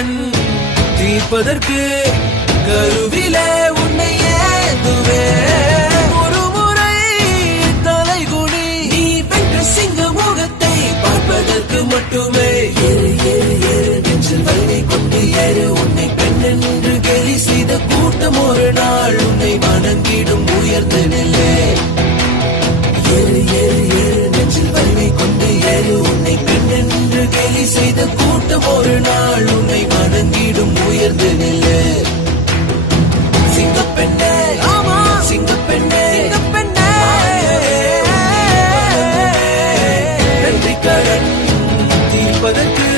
கடன் தீர்ப்பதற்கு கருவிலே உன்னை ஏந்துவே. ஒரு முறை தலைகுனி நீ வென்ற சிங்க முகத்தை பார்ப்பதற்கு மட்டுமே. ஏறு ஏறு ஏறு நெஞ்சில் வலிமை கொண்டு ஏறு. உன்னை பெண் என்று கேலி செய்த கூட்டம் ஒரு நாள் உன்னை வணங்கிடும் உயர்ந்த நிலை. ஏறு ஏறு ஏறு நெஞ்சில் வலிமை கொண்டு ஏறு. உன்னை பெண் என்று கேலி செய்த கூட்டம் ஒரு நாள் உன்னை வணங்கிடும் உயர்ந்த நிலை. சிங்கப்பெண்ணே ஆமா சிங்கப்பெண்ணே சிங்கப்பெண்ணே நன்றி கடன் தீர்ப்பதற்கு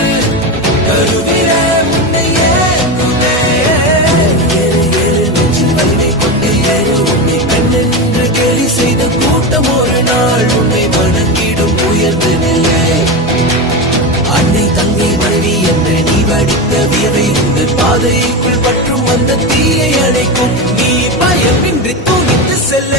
கருவில உன்னை ஏந்துவே. ஏறு ஏறு நெஞ்சில் வலிமை கொண்டு ஏறு. உன்னை பெண் என்று கேலி செய்த கூட்டம் ஒரு நாள் உன்னை வணங்கிடும் உயர்ந்த நிலை. அன்னை தங்கை மனைவி என்று நீ வடித்த வியவை உங்கள் பாதைக்குள் பற்றும் அந்த தீயை அணைக்கும். நீ பயமின்றி தூங்கிட்டு செல்ல.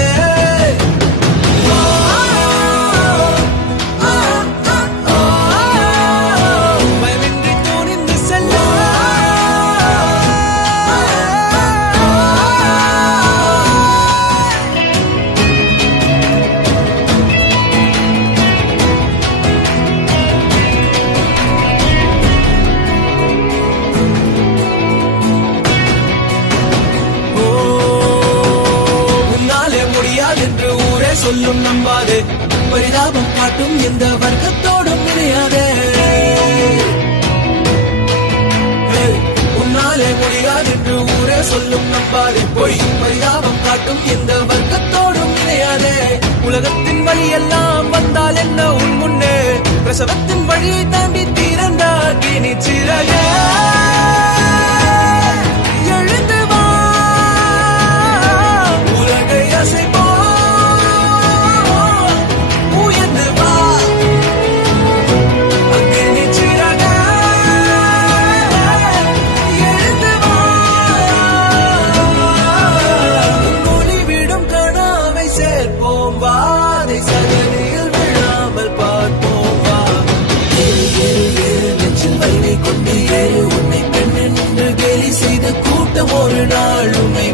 பயமின்றி தூணிந்து செல்ல. என்று ஊரே சொல்லும் நம்பாதே. பரிதாபம் காட்டும் எந்த வர்க்கத்தோடும் இணையாதே. உன்னாலே முடியாது என்று ஊரே சொல்லும் நம்பாதே. பொய் பரிதாபம் காட்டும் எந்த வர்க்கத்தோடும் இணையாதே. உலகத்தின் வழி எல்லாம் வந்தால் என்ன உன் முன்னே. பிரசவத்தின் வழியை தாண்டி திறந்தால் கிணி சிறகே. எழுந்து வா உலகை அசைப்போ. கொண்டு ஏறு. உன்னை பெண் என்று கேலி செய்த கூட்டம் ஒரு நாள் உன்னை